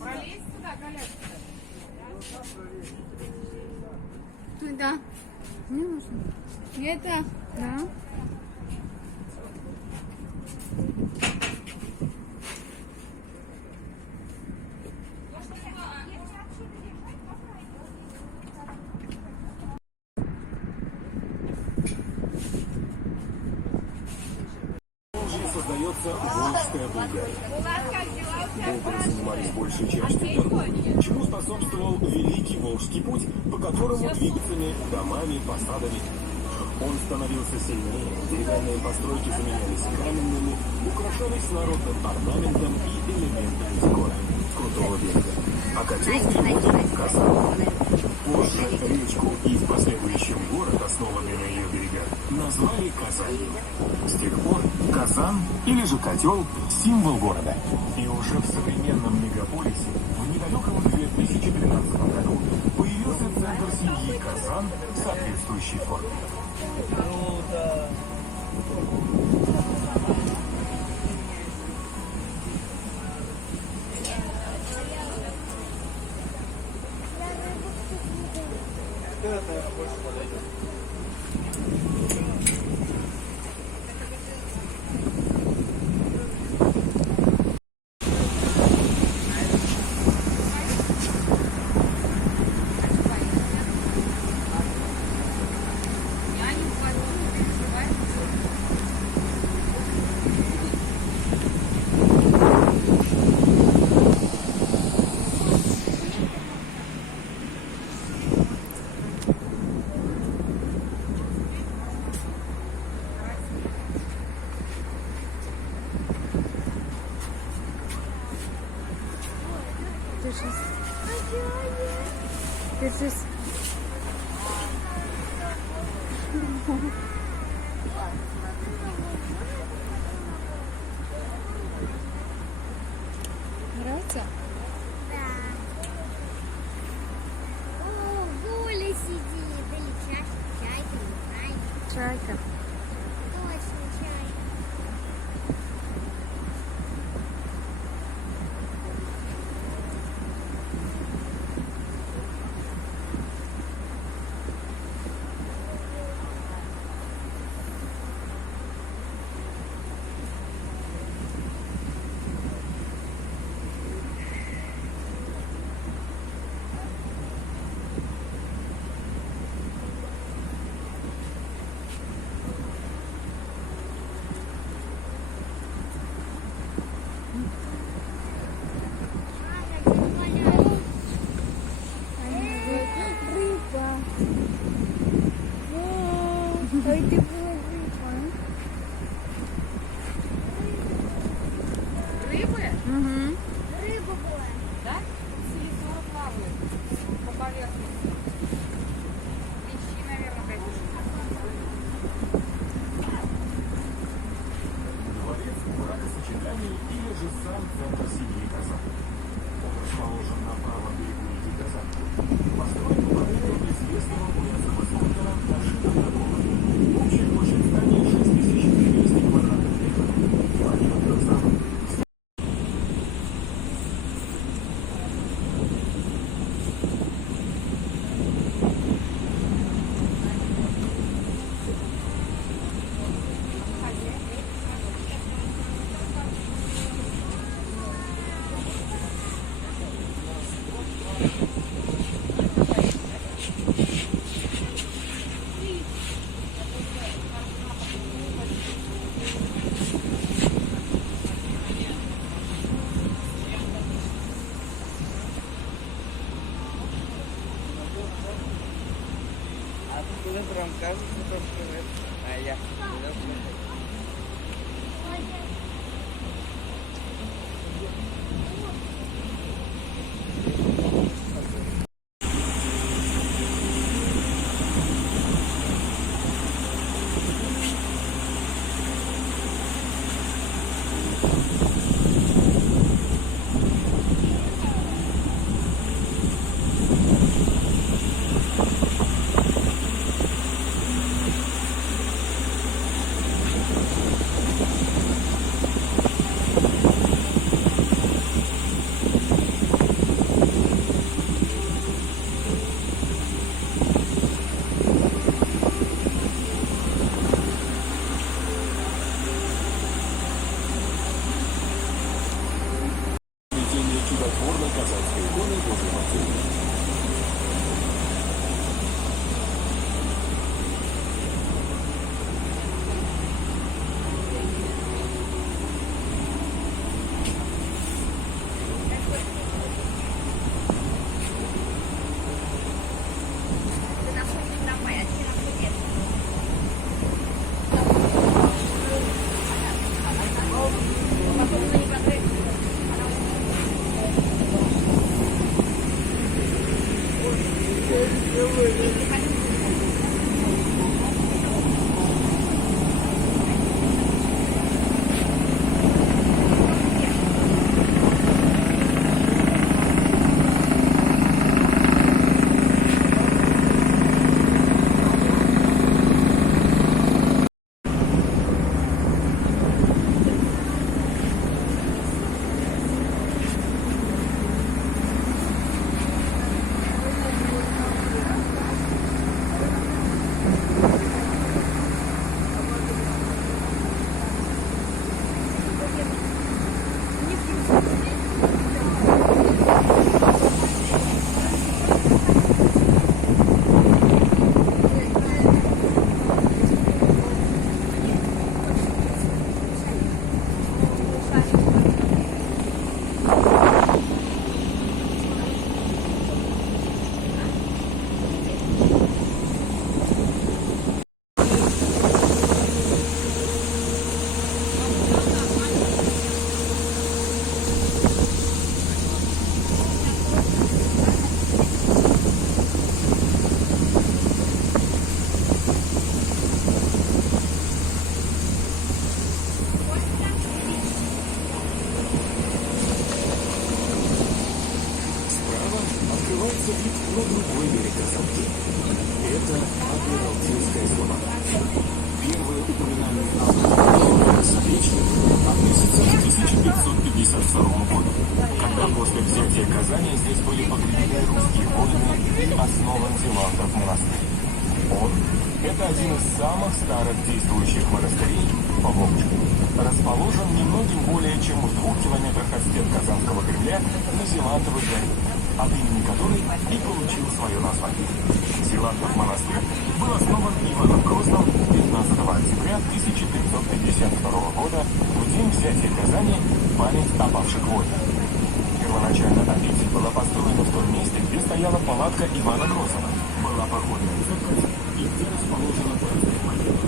Пролезть туда, коляска? Туда. Не нужно. Это? Да. Создается Волжская Булгария. Болгары занимались большей частью торговли, чему способствовал Великий Волжский путь, по которому двигателями, домами, посадами. Он становился сильнее, деревянные постройки заменялись каменными, украшались народным орнаментом и элементами декора с крутого берега. А котел переводили в Казань. Позже речку и в последующем город, основанный на ее берегах, назвали Казанью. С тех пор Казан, или же котел, символ города. И уже в современном мегаполисе в недалеком 2013 году появился центр семьи Казан в соответствующей форме. Круто! Это больше подойдет. Держись. Держись. Нравится? Да. О, Гуля сидит. Или чайка, не знаю. Чайка. Точно, чайка. Рыба. Ой, ты была рыба. Рыбы? Угу. Рыба была. Да? Селезо плавают по поверхности. Ищи, наверное, какие-то. Дворец бракосочетаний или же сам центр семьи Казан. Он расположен на правом берегу реки Казан. Построен по проекту известного бурятского скульптора Рашида Такова. Общая площадь здания 6200 квадратных метров. Район Казан. выходит на другой берег Казанки. Это Адмиралтейская слобода. Первые упоминания о Советчике относятся к 1552 году, когда после взятия Казани здесь были погребены русские воины и основан Зеландов монастырь. Он – это один из самых старых действующих монастырей по Волжье. Расположен немногим более чем в 2 километрах от стен Казанского Кремля на Зеландовой горе, от имени которой и получил свое название. Зеландов монастырь был основан Иваном Грозным 15 октября 1552 года в день взятия Казани в память о павших воинах. Первоначально обитель была построена в том месте, где стояла палатка Ивана Грозного, была походная церковь и где расположена праздник могила.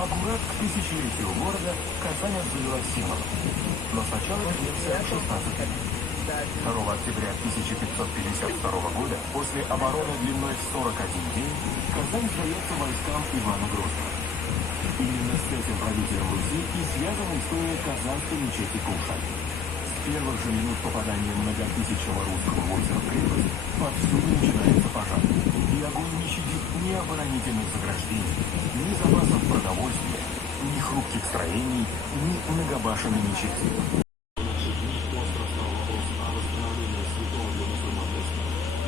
Аккурат к тысячелетию города Казань обзавелась символом. Но сначала родился 16 век. 2 октября 1552 года, после обороны длиной в 41 день, Казань сдается войскам Ивана Грозного. Именно с этим правителем Руси и связана история Казанской мечети Кулшан. С первых же минут попадания многотысячного русского войска в крепость повсюду начинается пожар. И огонь не щадит ни оборонительных заграждений, ни запасов продовольствия, ни хрупких строений, ни многобашенной мечети.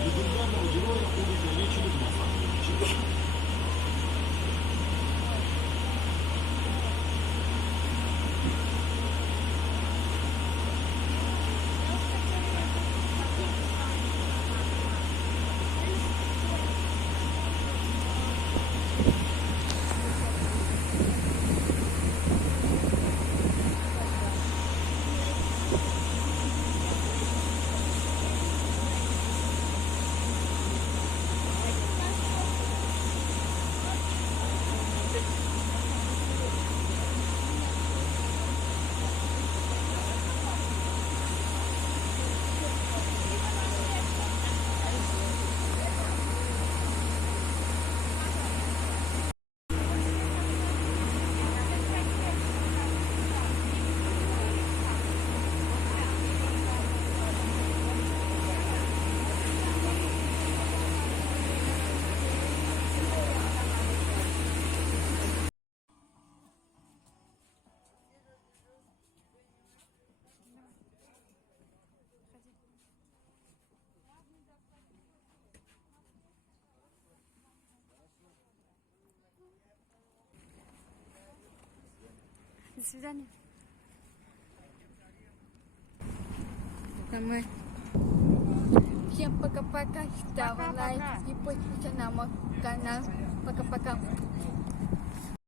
Легендарного героя увековечили в названии мечети. До свидания. Пока мы. Всем пока-пока. Ставь лайк и подписывайся на мой канал. Пока-пока.